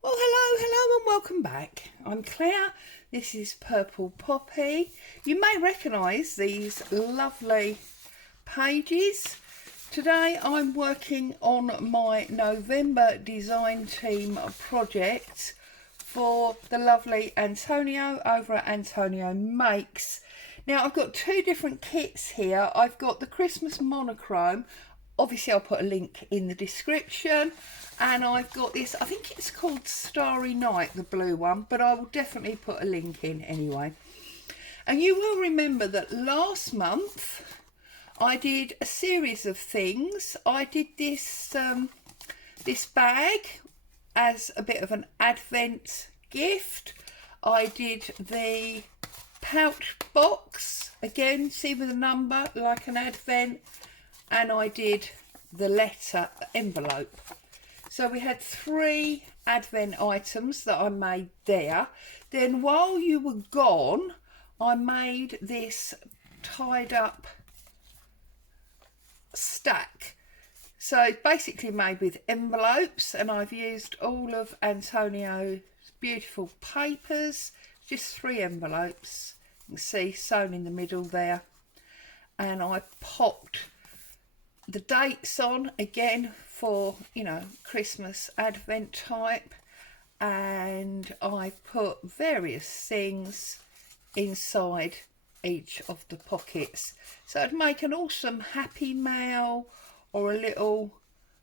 Well, hello and welcome back. I'm Claire. This is Purple Poppy. You may recognise these lovely pages. Today I'm working on my November design team project for the lovely Antonio over at Antonio Makes. Now I've got two different kits here. I've got the Christmas Monochrome. Obviously I'll put a link in the description, and I've got this, I think it's called Starry Night, the blue one, but I will definitely put a link in anyway. And you will remember that last month I did a series of things. I did this this bag as a bit of an advent gift. I did the pouch box, again, see with a number like an advent, and I did the letter envelope. So we had 3 advent items that I made there. Then while you were gone, I made this tied up stack. So it's basically made with envelopes, and I've used all of Antonio's beautiful papers, just 3 envelopes. You can see sewn in the middle there. And I popped the dates on again for, you know, Christmas advent type, and I put various things inside each of the pockets, so it'd make an awesome happy mail or a little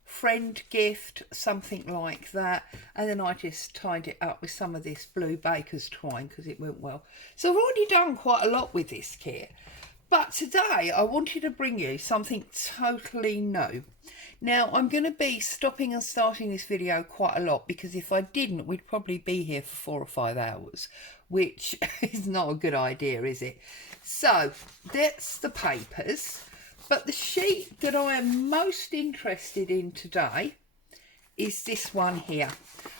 friend gift, something like that. And then I just tied it up with some of this blue baker's twine because it went well. So I've already done quite a lot with this kit. But today I wanted to bring you something totally new. Now I'm going to be stopping and starting this video quite a lot, because if I didn't, we'd probably be here for 4 or 5 hours, which is not a good idea, is it? So that's the papers. But the sheet that I am most interested in today is this one here.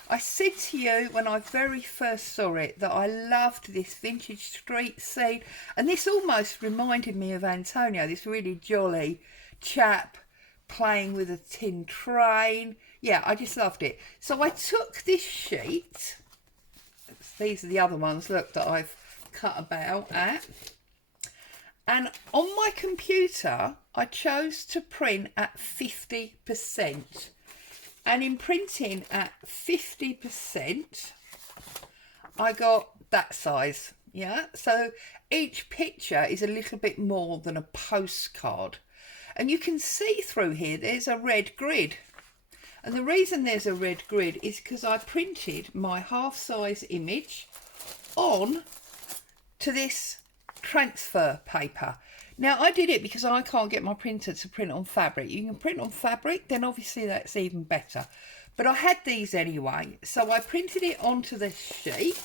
I said to you when I very first saw it that I loved this vintage street scene, and this almost reminded me of Antonio, this really jolly chap playing with a tin train. Yeah, I just loved it. So I took this sheet, these are the other ones, look, that I've cut about at, and on my computer I chose to print at 50%. And in printing at 50%, I got that size, yeah? So each picture is a little bit more than a postcard. And you can see through here, there's a red grid. And the reason there's a red grid is because I printed my half-size image on to this transfer paper. Now I did it because I can't get my printer to print on fabric. You can print on fabric, then obviously that's even better. But I had these anyway, so I printed it onto the sheet.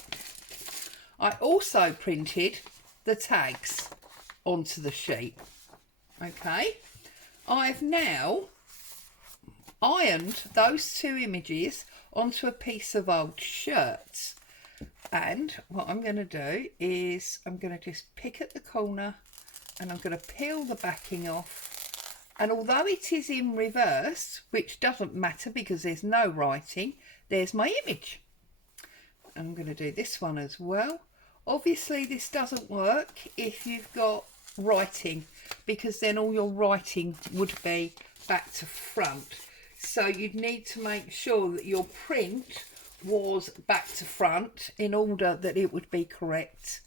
I also printed the tags onto the sheet. Okay, I've now ironed those 2 images onto a piece of old shirt. And what I'm going to do is I'm going to just pick at the corner, and I'm going to peel the backing off. And although it is in reverse, which doesn't matter because there's no writing, there's my image. I'm going to do this one as well. Obviously this doesn't work if you've got writing, because then all your writing would be back to front. So you'd need to make sure that your print was back to front in order that it would be correct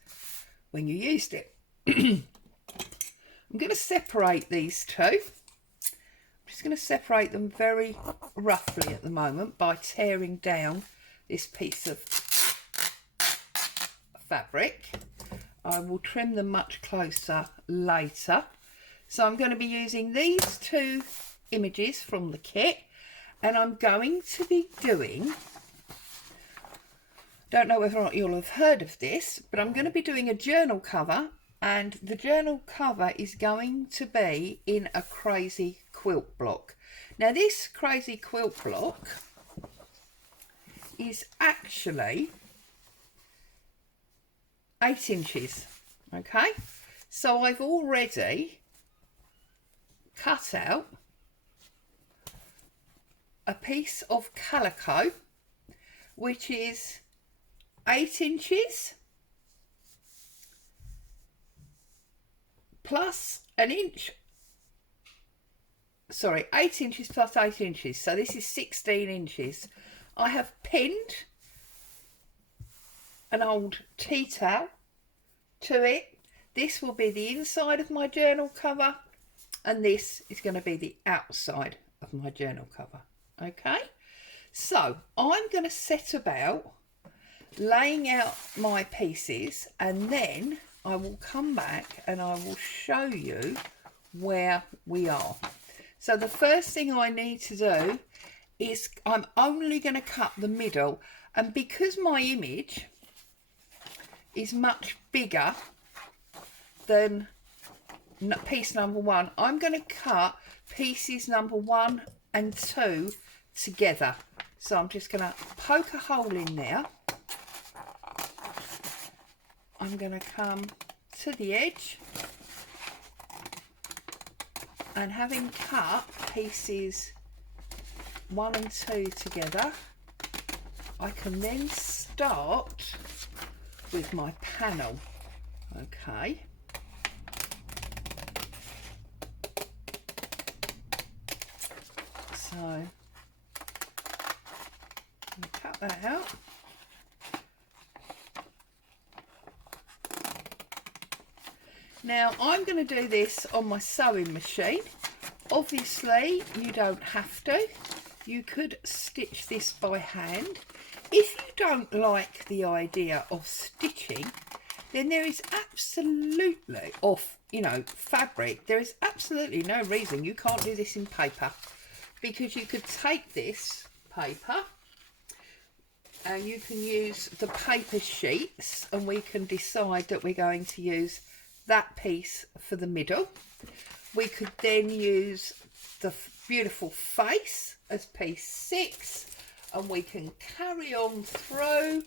when you used it. I'm going to separate these 2. I'm just going to separate them very roughly at the moment by tearing down this piece of fabric. I will trim them much closer later. So I'm going to be using these 2 images from the kit, and I'm going to be doing, don't know whether or not you'll have heard of this, but I'm going to be doing a journal cover. And the journal cover is going to be in a crazy quilt block. Now this crazy quilt block is actually 8 inches. Okay, so I've already cut out a piece of calico which is 8 inches plus an inch, sorry, 8 inches plus 8 inches, so this is 16 inches. I have pinned an old tea towel to it. This will be the inside of my journal cover, and this is going to be the outside of my journal cover. Okay, so I'm going to set about laying out my pieces, and then I will come back and I will show you where we are. So the first thing I need to do is I'm only going to cut the middle, and because my image is much bigger than piece number 1, I'm going to cut pieces number 1 and 2 together. So I'm just going to poke a hole in there. I'm going to come to the edge, and having cut pieces 1 and 2 together, I can then start with my panel. Okay, so I'm going to cut that out. Now I'm going to do this on my sewing machine. Obviously you don't have to. You could stitch this by hand. If you don't like the idea of stitching, then there is absolutely, fabric, there is absolutely no reason you can't do this in paper, because you could take this paper and you can use the paper sheets, and we can decide that we're going to use that piece for the middle. We could then use the beautiful face as piece 6, and we can carry on through,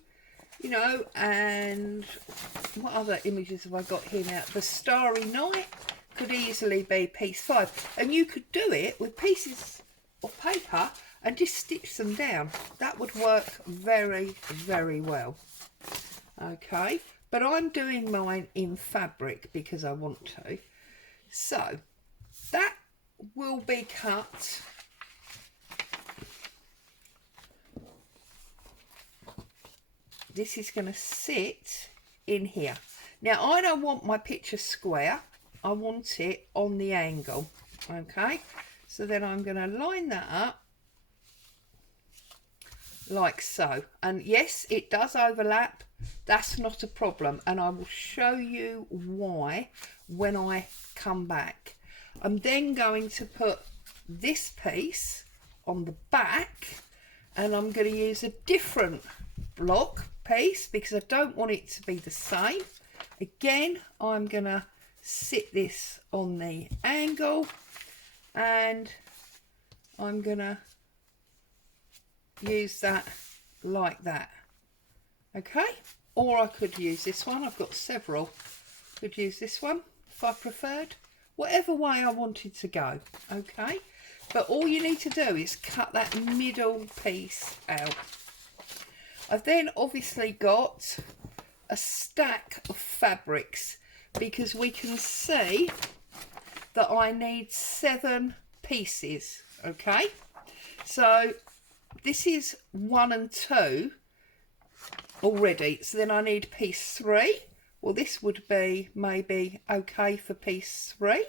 and what other images have I got here now? The Starry Night could easily be piece 5, and you could do it with pieces of paper and just stitch them down. That would work very, very well. Okay, but I'm doing mine in fabric because I want to. So that will be cut this is going to sit in here. Now I don't want my picture square, I want it on the angle. Okay, so then I'm going to line that up like so, and yes, it does overlap. That's not a problem, and I will show you why when I come back. I'm then going to put this piece on the back, and I'm going to use a different block piece because I don't want it to be the same. Again, I'm going to sit this on the angle, and I'm going to use that like that. Okay, or I could use this one. I've got several. Could use this one if I preferred, whatever way I wanted to go. Okay, but all you need to do is cut that middle piece out. I've then obviously got a stack of fabrics because we can see that I need 7 pieces. Okay, so this is 1 and 2 already, so then I need piece 3. Well, this would be maybe okay for piece 3,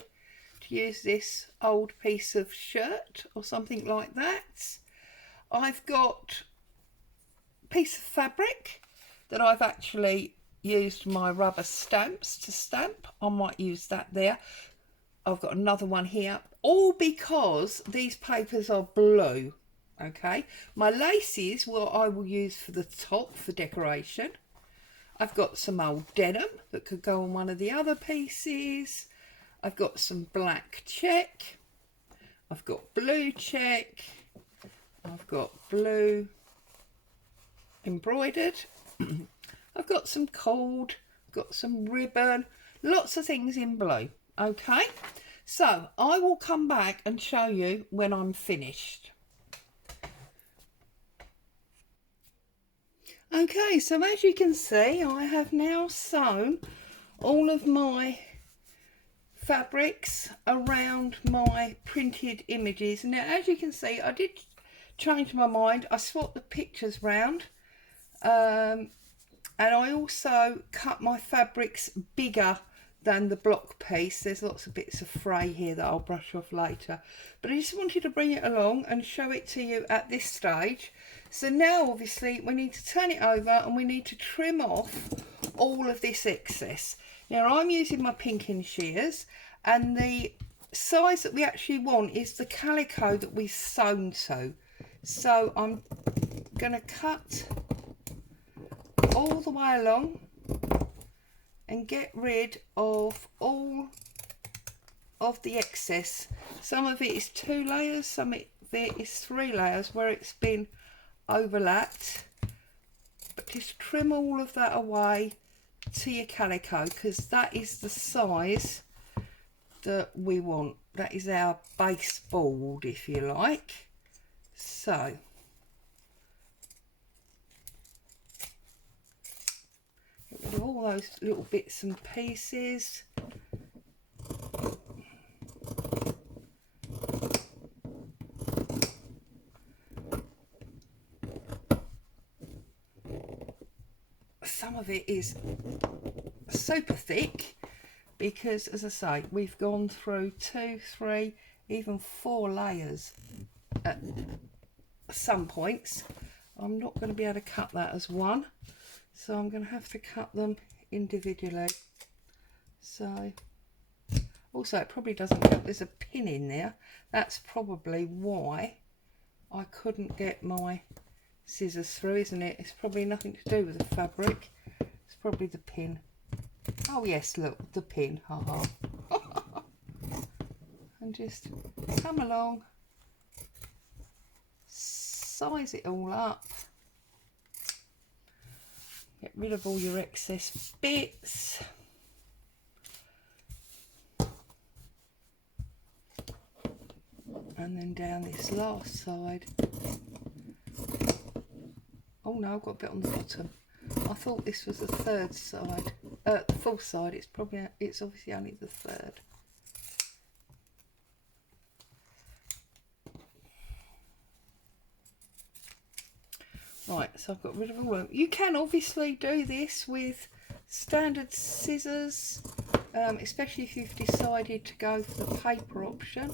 to use this old piece of shirt or something like that. I've got a piece of fabric that I've actually used my rubber stamps to stamp. I might use that there. I've got another one here, all because these papers are blue. Okay, my laces, well, I will use for the top for decoration. I've got some old denim that could go on one of the other pieces. I've got some black check. I've got blue check. I've got blue embroidered. I've got some cord, got some ribbon, lots of things in blue. Okay, so I will come back and show you when I'm finished. Okay, so as you can see, I have now sewn all of my fabrics around my printed images. Now, as you can see, I did change my mind. I swapped the pictures round, and I also cut my fabrics bigger than the block piece. There's lots of bits of fray here that I'll brush off later, but I just wanted to bring it along and show it to you at this stage. So now obviously we need to turn it over and we need to trim off all of this excess. Now I'm using my pinking shears, and the size that we actually want is the calico that we've sewn to. So I'm going to cut all the way along and get rid of all of the excess. Some of it is 2 layers, some of it is 3 layers where it's been overlapped, but just trim all of that away to your calico, because that is the size that we want. That is our base board, if you like. So get rid of all those little bits and pieces. Some of it is super thick because, as I say, we've gone through 2, 3, even 4 layers at some points. I'm not going to be able to cut that as one, so I'm going to have to cut them individually. So also it probably doesn't help there's a pin in there. That's probably why I couldn't get my scissors through, isn't it? It's probably nothing to do with the fabric. It's probably the pin. Oh yes, look, the pin. Haha. And just come along, size it all up, get rid of all your excess bits. And then down this last side. Oh no, I've got a bit on the bottom. I thought this was the third side, the fourth side. It's obviously only the third. Right, so I've got rid of all of them. You can obviously do this with standard scissors, especially if you've decided to go for the paper option,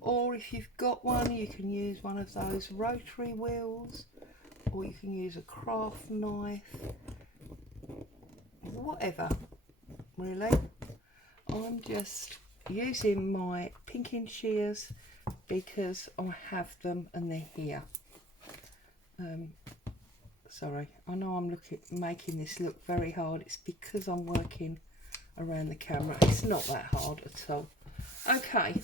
or if you've got one, you can use one of those rotary wheels, or you can use a craft knife, whatever, really. I'm just using my pinking shears because I have them and they're here. Sorry, I know I'm making this look very hard. It's because I'm working around the camera. It's not that hard at all. Okay,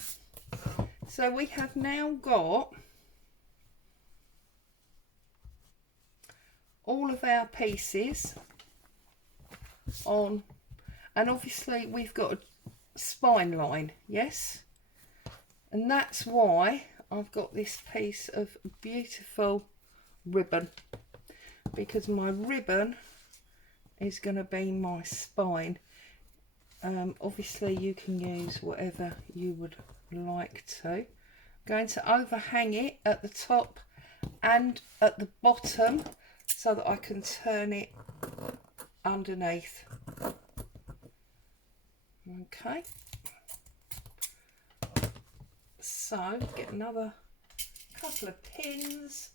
so we have now got all of our pieces on, and obviously we've got a spine line, yes, and that's why I've got this piece of beautiful ribbon, because my ribbon is going to be my spine. Obviously you can use whatever you would like to. I'm going to overhang it at the top and at the bottom so that I can turn it underneath. Okay, so get another couple of pins.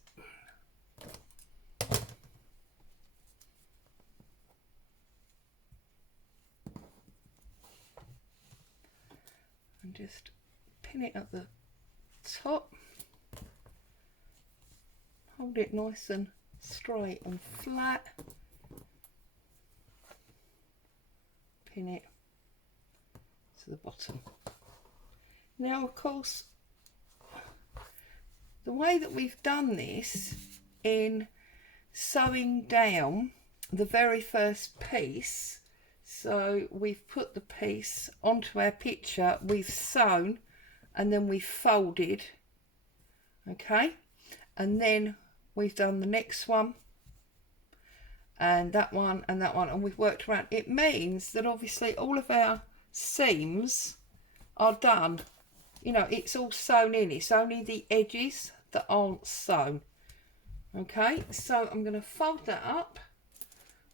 And just pin it at the top. Hold it nice and straight and flat. Pin it to the bottom. Now, of course, the way that we've done this in sewing down the very first piece, so we've put the piece onto our picture, we've sewn, and then we've folded, okay, and then we've done the next one, and that one and that one, and we've worked around. It means that obviously all of our seams are done. You know, it's all sewn in. It's only the edges that aren't sewn. Okay, so I'm going to fold that up.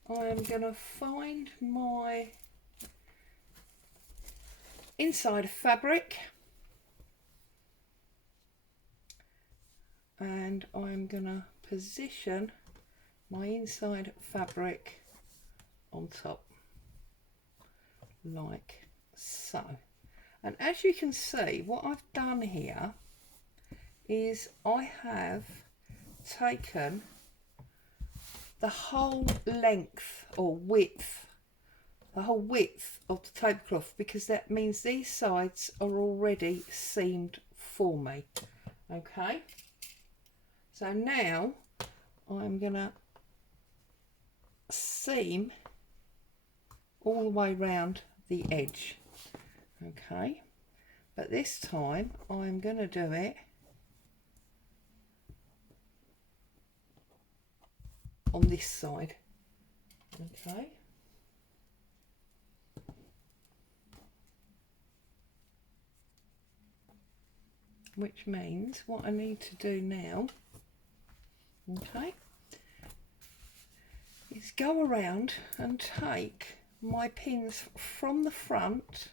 I am going to find my inside of fabric, and I'm going to position my inside fabric on top like so. And as you can see, what I've done here is I have taken the whole length or width, the whole width of the tablecloth, because that means these sides are already seamed for me. Okay, so now I'm gonna seam all the way round the edge. Okay, but this time I'm going to do it on this side. Okay, which means what I need to do now, okay, is go around and take my pins from the front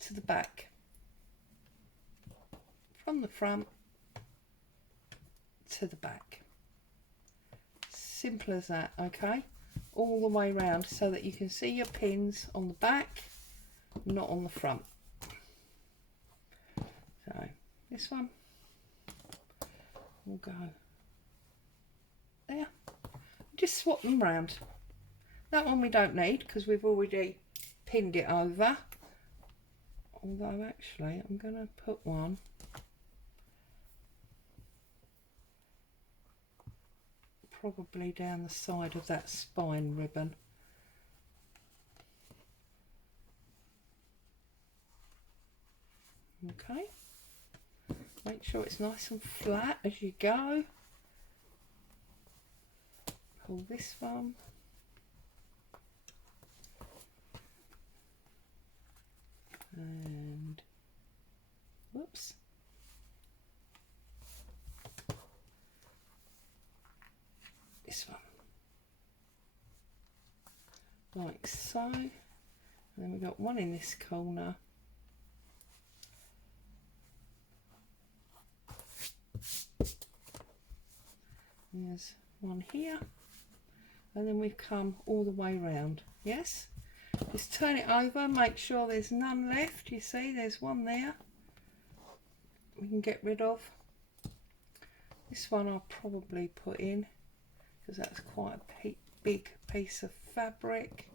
to the back, from the front to the back. Simple as that. Okay, all the way around so that you can see your pins on the back, not on the front. So this one will go there. Just swap them round. That one we don't need because we've already pinned it over. Although actually I'm going to put one probably down the side of that spine ribbon. Okay, make sure it's nice and flat as you go. Pull this one. And whoops, this one like so, and then we've got one in this corner, there's one here, and then we've come all the way round. Yes, just turn it over, make sure there's none left. You see there's one there we can get rid of. This one I'll probably put in because that's quite a big piece of fabric.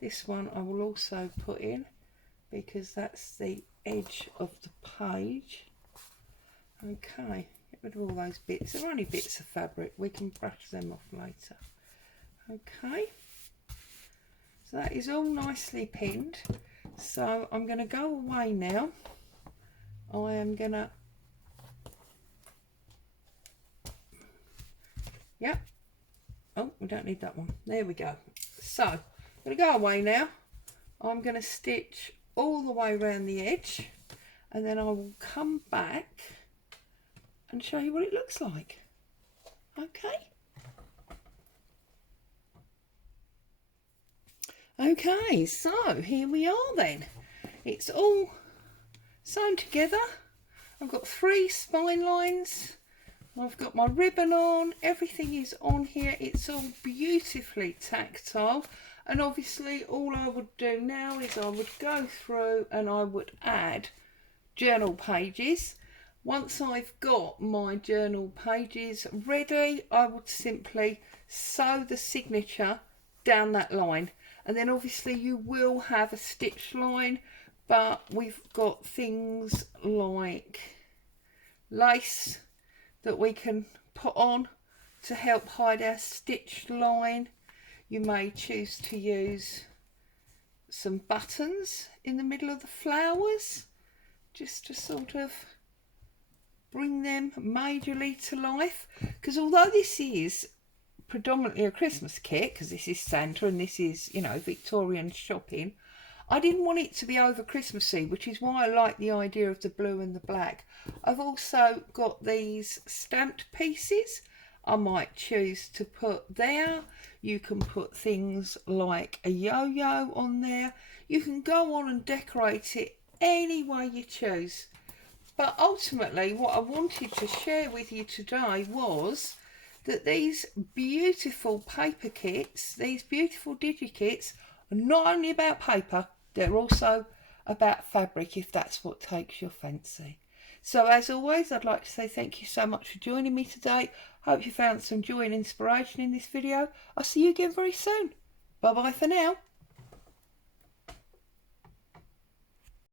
This one I will also put in because that's the edge of the page. Okay, get rid of all those bits. They're only bits of fabric, we can brush them off later. Okay, so that is all nicely pinned. So I'm going to go away now. I am going to, yep, oh, we don't need that one. There we go. So I'm going to go away now. I'm going to stitch all the way around the edge, and then I will come back and show you what it looks like. Okay. Okay, so here we are then. It's all sewn together. I've got 3 spine lines. I've got my ribbon on. Everything is on here. It's all beautifully tactile. And obviously all I would do now is I would go through and I would add journal pages. Once I've got my journal pages ready, I would simply sew the signature down that line. And then obviously you will have a stitch line, but we've got things like lace that we can put on to help hide our stitch line. You may choose to use some buttons in the middle of the flowers just to sort of bring them majorly to life, because although this is predominantly a Christmas kit, because this is Santa and this is, you know, Victorian shopping. I didn't want it to be over Christmassy, which is why I like the idea of the blue and the black. I've also got these stamped pieces I might choose to put there. You can put things like a yo-yo on there. You can go on and decorate it any way you choose. But ultimately, what I wanted to share with you today was that these beautiful paper kits, these beautiful digi kits, are not only about paper, they're also about fabric, if that's what takes your fancy. So as always, I'd like to say thank you so much for joining me today. Hope you found some joy and inspiration in this video. I'll see you again very soon. Bye bye for now.